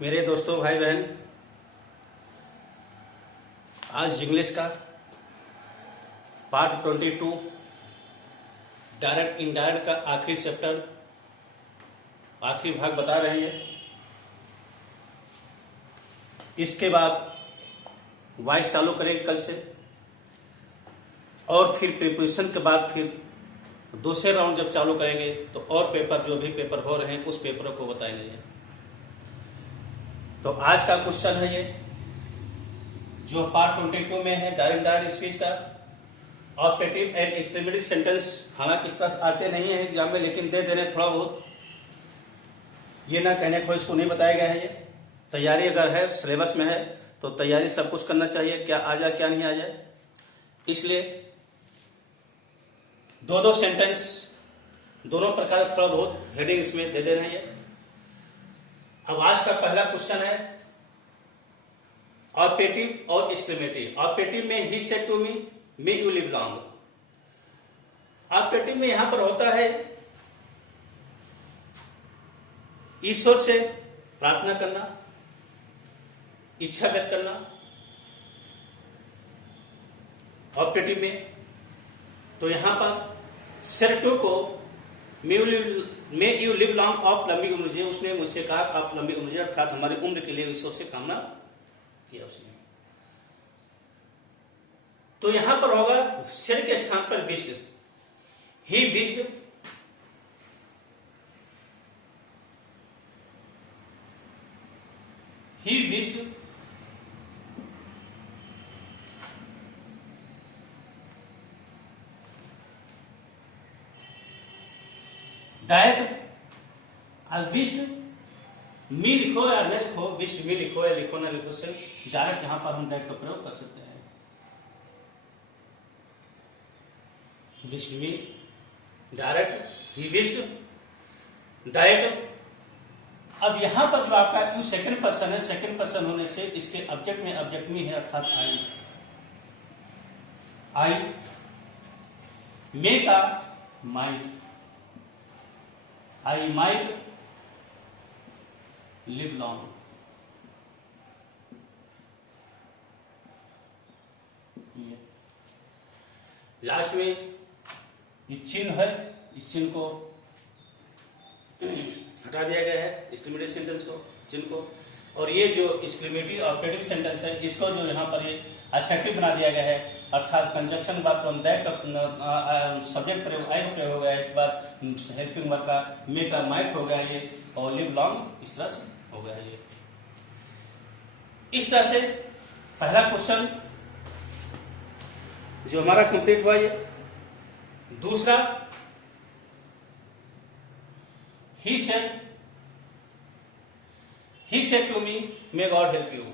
मेरे दोस्तों, भाई बहन, आज इंग्लिश का पार्ट 22 डायरेक्ट इनडायरेक्ट का आखिरी चैप्टर, आखिरी भाग बता रहे हैं। इसके बाद वॉइस चालू करेंगे कल से, और फिर प्रिपरेशन के बाद फिर दूसरे राउंड जब चालू करेंगे तो और पेपर, जो भी पेपर हो रहे हैं उस पेपरों को बताएंगे। तो आज का क्वेश्चन है ये, जो पार्ट 22 में है, डायरेक्ट इनडायरेक्ट स्पीच का ऑपरेटिव एंड एक्सक्लेमेटरी सेंटेंस। हालांकि इस तरह आते नहीं है एग्जाम में, लेकिन दे देने थोड़ा बहुत, ये ना कहने को इसको नहीं बताया गया है। ये तैयारी अगर है, सिलेबस में है, तो तैयारी सब कुछ करना चाहिए, क्या आ जाए क्या नहीं आ जाए। इसलिए दो सेंटेंस, दोनों प्रकार थोड़ा बहुत हेडिंग इसमें दे रहे हैं। अब आज का पहला क्वेश्चन है ऑपरेटिव और एक्सक्लेमेटरी। ऑपरेटिव में he said to me, may you live long. Optative में यहां पर होता है ईश्वर से प्रार्थना करना, इच्छा व्यक्त करना। ऑपरेटिव में तो यहां पर सेड टू को मे यू लिव लॉन्ग, आप लंबी उम्र जिए। उसने मुझसे कहा आप लंबी उम्र जिए, अर्थात हमारी उम्र के लिए ईश्वर से कामना किया उसने। तो यहां पर होगा सेड के स्थान पर wished. He wished, he wished direct wished मी लिखो या न लिखो, विश्ड मी लिखो या लिखो ना लिखो, से डायरेक्ट यहां पर हम दैट का प्रयोग कर सकते हैं। Wished me direct, he wished that. अब यहां पर जो आपका यू सेकंड पर्सन है, सेकंड पर्सन होने से इसके ऑब्जेक्ट में ऑब्जेक्ट मी है, अर्थात आई। मे का might, I might live long। Last में ये चिन्ह है, इस चिन्ह को हटा दिया गया है, एक्सक्लेमेटरी सेंटेंस को, चिन्ह को। और ये जो एक्सक्लेमेटरी ऑपरेटिव सेंटेंस है, इसको जो यहाँ पर ये एडजेक्टिव बना दिया गया है, अर्थात कंजंक्शन वर्ब फ्रॉम दैट का सब्जेक्ट प्रयोग, आई का प्रयोग हो गया। इस बार हेल्पिंग वर्ब का मे का माइट हो गया ये, और लिव लॉन्ग इस तरह से हो गया ये। इस तरह से पहला क्वेश्चन जो हमारा कंप्लीट हुआ ये। दूसरा, he said to me may God help you.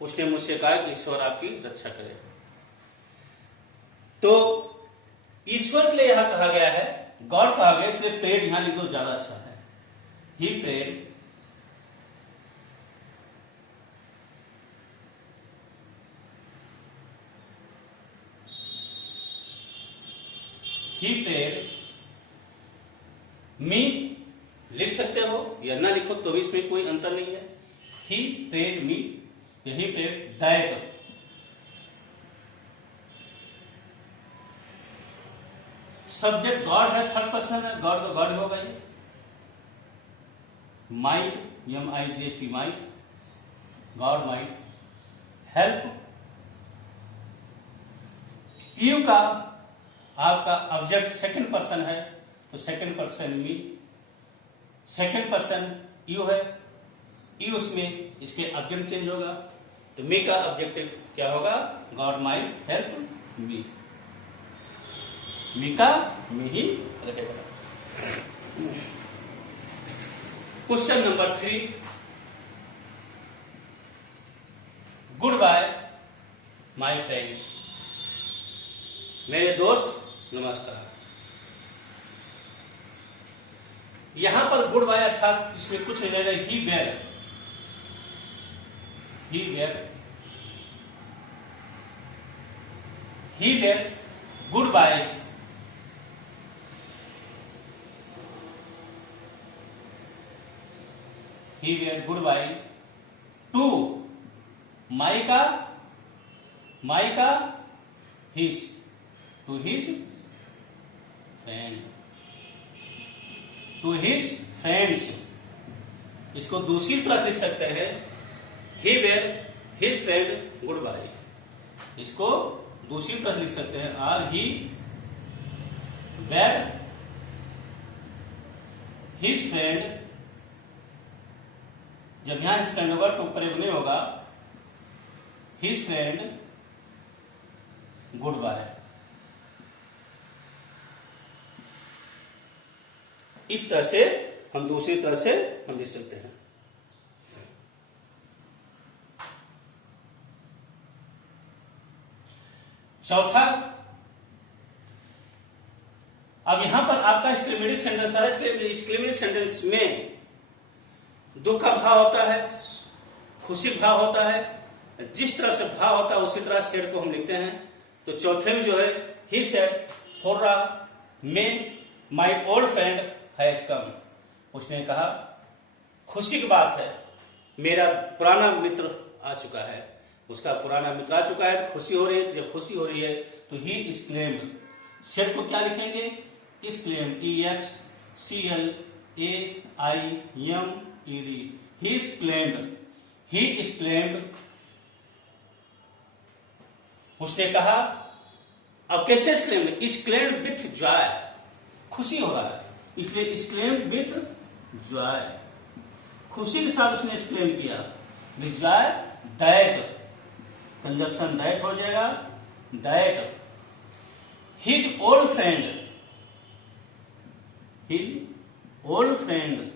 उसने मुझसे कहा कि ईश्वर आपकी रक्षा करे। तो ईश्वर के लिए यहां कहा गया है, गॉड कहा गया, इसलिए प्रेड यहां लिख दो, ज्यादा अच्छा है। ही प्रेड, ही प्रेड मी लिख सकते हो या ना लिखो तो भी इसमें कोई अंतर नहीं है। ही प्रेड मी, यही प्रेड दैट। सब्जेक्ट गॉड है, थर्ड पर्सन है, गॉड का गॉड होगा ये। Might, MIGHT might, God might help. You का आपका ऑब्जेक्ट सेकंड पर्सन है, तो second person me, second person you है, यू उसमें इसके ऑब्जेक्ट चेंज होगा, तो मी का ऑब्जेक्टिव क्या होगा, God might help me. Me का मी ही रहेगा। Question number 3, goodbye my friends. मेरे दोस्त नमस्कार। यहां पर गुड बाय अर्थात इसमें कुछ नहीं रहेगा, he where, he where, he where good bye he where good bye to माइका हिज टू हिज फ्रेंड्स। इसको दूसरी तरह लिख सकते हैं, he where his friend good bye. इसको दूसरी तरह लिख सकते हैं, are he where his friend. जब यहां हिज फ्रेंड होगा टू प्रयोग नहीं होगा, हिज फ्रेंड गुड बाय। इस तरह से हम दूसरी तरह से हम लिख सकते हैं। चौथा, अब यहां पर आपका एक्सक्लेमेटरी सेंटेंस है। एक्सक्लेमेटरी सेंटेंस में दुख का भाव होता है, खुशी भाव होता है। जिस तरह से भाव होता है उसी तरह सेड को हम लिखते हैं। तो चौथे में जो है, ही सेड होर्रा में माई ओल्ड फ्रेंड हैज कम। उसने कहा खुशी की बात है, मेरा पुराना मित्र आ चुका है। उसका पुराना मित्र आ चुका है तो खुशी हो रही है। तो जब खुशी हो रही है तो ही एक्सक्लेम्ड। सेड को क्या लिखेंगे? Exclaimed, EXCLAIMED। He exclaimed, he exclaimed. उसने कहा, अब कैसे एक्सक्लेम्ड? एक्सक्लेम्ड विथ जॉय, खुशी हो रहा है इसलिए एक्सक्लेम्ड विथ जॉय, खुशी के साथ उसने एक्सक्लेम किया। With joy that, conjunction that हो जाएगा, that his old friend, his old friend,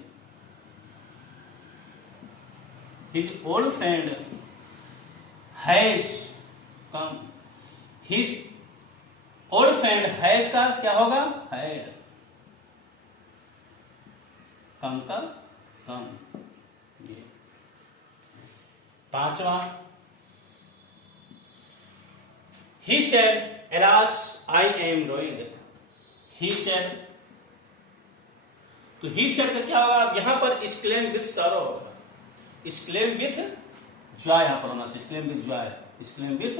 his old friend has come. His old friend has का क्या होगा? हैड, कम का कम। ये पांचवा, he said alas I am rowing. He said, तो he said का क्या होगा? अब यहां पर एक्सक्लेम विथ सॉरो होगा, एक्सक्लेम विथ जॉय यहां पर होना चाहिए। Exclaim with joy, exclaim with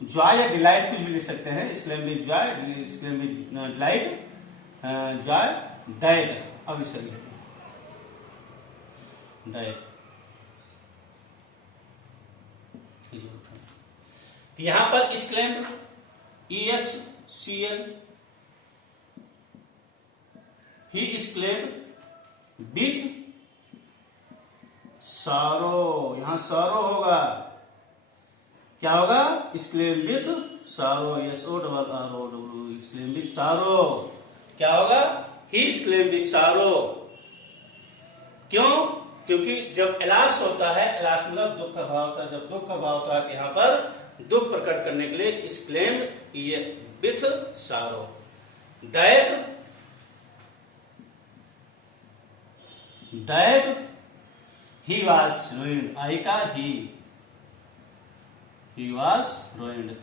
Joy या डिलाइट कुछ भी लिख सकते हैं। Exclaim with joy, exclaim with delight, Joy that. अब इसे दैट, तो यहां पर exclaim EXCL, he exclaim with sorrow. यहां सॉरो होगा, क्या होगा? Exclaim with sorrow, SORRO, exclaim with sorrow. क्या होगा? ही एक्सक्लेम विथ सॉरो। क्यों? क्योंकि जब एलास होता है, एलास मतलब दुख का भाव होता है। जब दुख का भाव होता है तो यहां पर दुख प्रकट करने के लिए exclaim with sorrow. That he was ruined, I का he was ruined.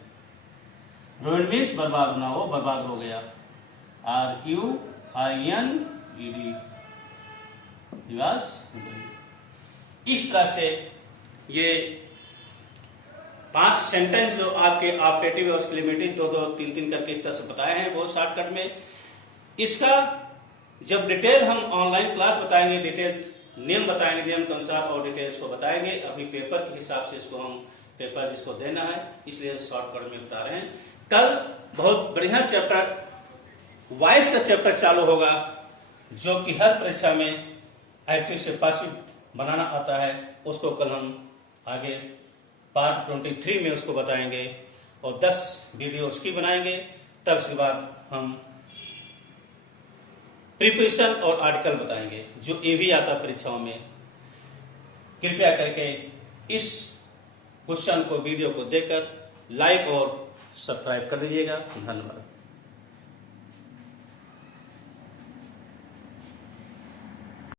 Ruined means बर्बाद होना, वो बर्बाद हो गया। RUINED, he was ruined. इस तरह से ये 5 सेंटेंस जो आपके ऑपरेटिव और एक्सक्लेमेटिव 2-2, 3-3 करके इस तरह से बताए हैं बहुत शॉर्टकट में। इसका जब डिटेल हम ऑनलाइन क्लास बताएंगे, डिटेल नियम बताएंगे, नियम के अनुसार और डिटेल्स को बताएंगे। अभी पेपर के हिसाब से इसको हम पेपर जिसको देना है इसलिए शॉर्टकट में बता रहे हैं। कल बहुत बढ़िया चैप्टर वॉइस का चैप्टर चालू होगा, जो कि हर परीक्षा में एक्टिव से पासिव बनाना आता है। उसको कल हम आगे पार्ट 23 में उसको बताएंगे और 10 वीडियो उसकी बनाएंगे। तब उसके बाद हम प्रीपोजिशन और आर्टिकल बताएंगे, जो भी आता परीक्षाओं में। कृपया करके इस क्वेश्चन को, वीडियो को देखकर लाइक और सब्सक्राइब कर दीजिएगा। धन्यवाद।